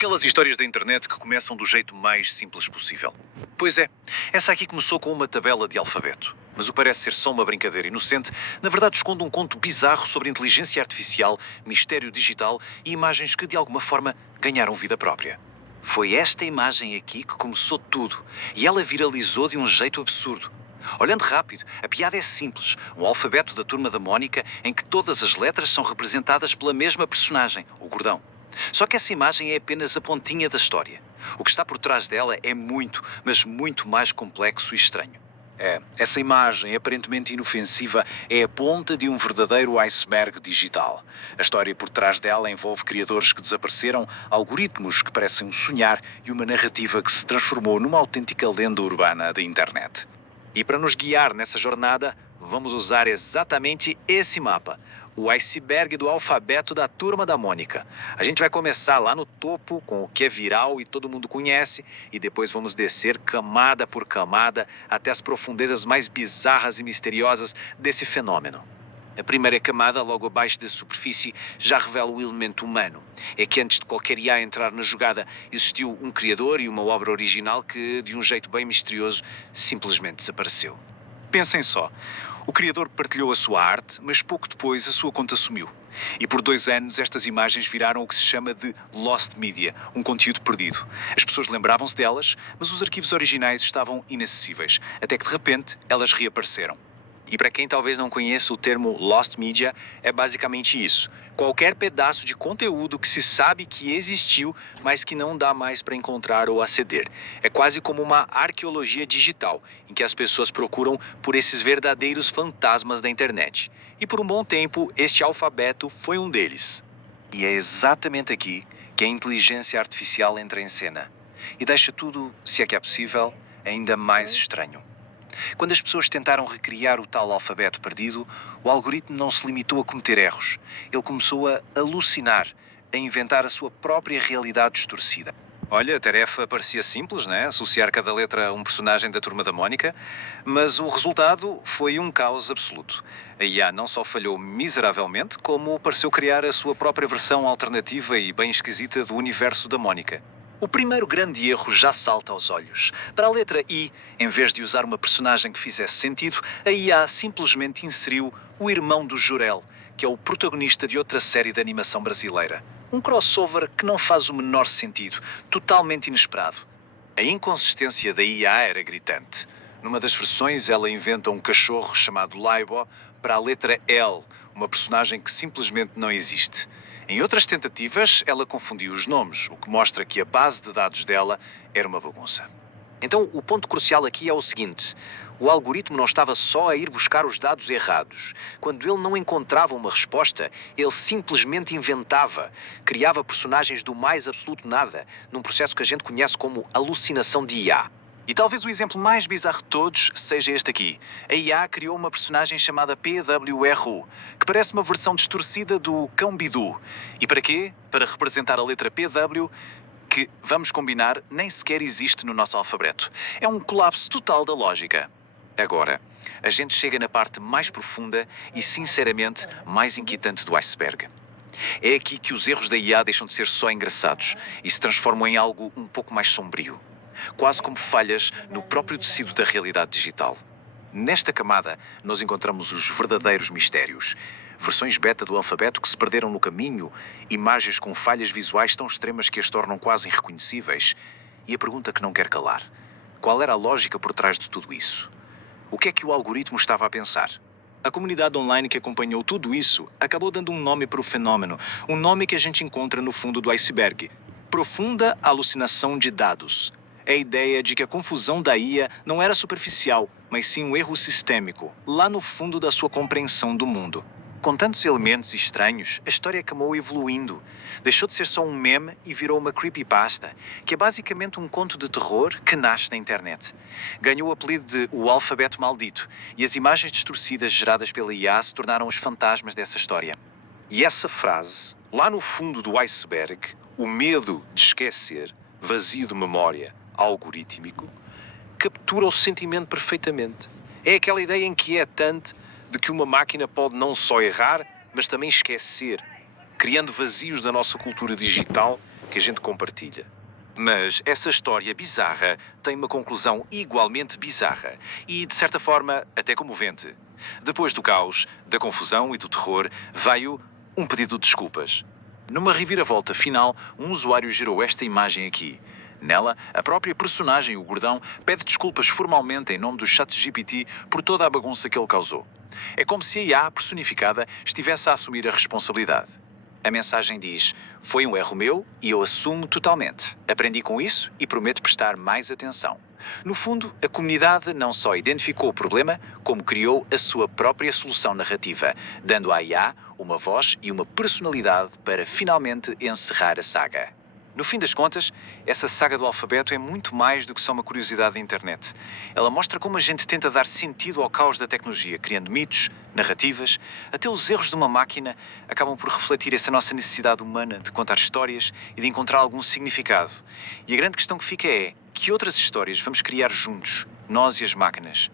Aquelas histórias da internet que começam do jeito mais simples possível. Pois é, essa aqui começou com uma tabela de alfabeto. Mas o parece ser só uma brincadeira inocente, na verdade esconde um conto bizarro sobre inteligência artificial, mistério digital e imagens que de alguma forma ganharam vida própria. Foi esta imagem aqui que começou tudo, e ela viralizou de um jeito absurdo. Olhando rápido, a piada é simples, um alfabeto da Turma da Mónica em que todas as letras são representadas pela mesma personagem, o Gordão. Só que essa imagem é apenas a pontinha da história. O que está por trás dela é muito, mas muito mais complexo e estranho. Essa imagem aparentemente inofensiva é a ponta de um verdadeiro iceberg digital. A história por trás dela envolve criadores que desapareceram, algoritmos que parecem um sonhar e uma narrativa que se transformou numa autêntica lenda urbana da internet. E para nos guiar nessa jornada, vamos usar exatamente esse mapa, o iceberg do alfabeto da Turma da Mônica. A gente vai começar lá no topo, com o que é viral e todo mundo conhece, e depois vamos descer camada por camada até as profundezas mais bizarras e misteriosas desse fenômeno. A primeira camada, logo abaixo da superfície, já revela o elemento humano. É que antes de qualquer IA entrar na jogada, existiu um criador e uma obra original que, de um jeito bem misterioso, simplesmente desapareceu. Pensem só. O criador partilhou a sua arte, mas pouco depois a sua conta sumiu. E por 2 anos estas imagens viraram o que se chama de Lost Media, um conteúdo perdido. As pessoas lembravam-se delas, mas os arquivos originais estavam inacessíveis, até que de repente elas reapareceram. E para quem talvez não conheça o termo Lost Media, é basicamente isso. Qualquer pedaço de conteúdo que se sabe que existiu, mas que não dá mais para encontrar ou aceder. É quase como uma arqueologia digital, em que as pessoas procuram por esses verdadeiros fantasmas da internet. E por um bom tempo, este alfabeto foi um deles. E é exatamente aqui que a inteligência artificial entra em cena. E deixa tudo, se é que é possível, ainda mais estranho. Quando as pessoas tentaram recriar o tal alfabeto perdido, o algoritmo não se limitou a cometer erros. Ele começou a alucinar, a inventar a sua própria realidade distorcida. Olha, a tarefa parecia simples, né? Associar cada letra a um personagem da Turma da Mónica, mas o resultado foi um caos absoluto. A IA não só falhou miseravelmente, como pareceu criar a sua própria versão alternativa e bem esquisita do universo da Mónica. O primeiro grande erro já salta aos olhos. Para a letra I, em vez de usar uma personagem que fizesse sentido, a IA simplesmente inseriu o irmão do Jor-El, que é o protagonista de outra série de animação brasileira. Um crossover que não faz o menor sentido, totalmente inesperado. A inconsistência da IA era gritante. Numa das versões, ela inventa um cachorro chamado Laibo para a letra L, uma personagem que simplesmente não existe. Em outras tentativas, ela confundiu os nomes, o que mostra que a base de dados dela era uma bagunça. Então, o ponto crucial aqui é o seguinte: o algoritmo não estava só a ir buscar os dados errados. Quando ele não encontrava uma resposta, ele simplesmente inventava, criava personagens do mais absoluto nada, num processo que a gente conhece como alucinação de IA. E talvez o exemplo mais bizarro de todos seja este aqui. A IA criou uma personagem chamada PWRU, que parece uma versão distorcida do Cão Bidu. E para quê? Para representar a letra PW, que, vamos combinar, nem sequer existe no nosso alfabeto. É um colapso total da lógica. Agora, a gente chega na parte mais profunda e, sinceramente, mais inquietante do iceberg. É aqui que os erros da IA deixam de ser só engraçados e se transformam em algo um pouco mais sombrio. Quase como falhas no próprio tecido da realidade digital. Nesta camada, nós encontramos os verdadeiros mistérios. Versões beta do alfabeto que se perderam no caminho, imagens com falhas visuais tão extremas que as tornam quase irreconhecíveis. E a pergunta que não quer calar: qual era a lógica por trás de tudo isso? O que é que o algoritmo estava a pensar? A comunidade online que acompanhou tudo isso acabou dando um nome para o fenômeno, um nome que a gente encontra no fundo do iceberg: profunda alucinação de dados. É a ideia de que a confusão da IA não era superficial, mas sim um erro sistêmico, lá no fundo da sua compreensão do mundo. Com tantos elementos estranhos, a história acabou evoluindo. Deixou de ser só um meme e virou uma creepypasta, que é basicamente um conto de terror que nasce na internet. Ganhou o apelido de O Alfabeto Maldito, e as imagens distorcidas geradas pela IA se tornaram os fantasmas dessa história. E essa frase, lá no fundo do iceberg, o medo de esquecer, vazio de memória, algorítmico, captura o sentimento perfeitamente. É aquela ideia inquietante de que uma máquina pode não só errar, mas também esquecer, criando vazios da nossa cultura digital que a gente compartilha. Mas essa história bizarra tem uma conclusão igualmente bizarra e, de certa forma, até comovente. Depois do caos, da confusão e do terror, veio um pedido de desculpas. Numa reviravolta final, um usuário gerou esta imagem aqui. Nela, a própria personagem, o Gordão, pede desculpas formalmente em nome do ChatGPT por toda a bagunça que ele causou. É como se a IA personificada estivesse a assumir a responsabilidade. A mensagem diz: foi um erro meu e eu assumo totalmente. Aprendi com isso e prometo prestar mais atenção. No fundo, a comunidade não só identificou o problema, como criou a sua própria solução narrativa, dando à IA uma voz e uma personalidade para finalmente encerrar a saga. No fim das contas, essa saga do alfabeto é muito mais do que só uma curiosidade da internet. Ela mostra como a gente tenta dar sentido ao caos da tecnologia, criando mitos, narrativas, até os erros de uma máquina acabam por refletir essa nossa necessidade humana de contar histórias e de encontrar algum significado. E a grande questão que fica é: que outras histórias vamos criar juntos, nós e as máquinas?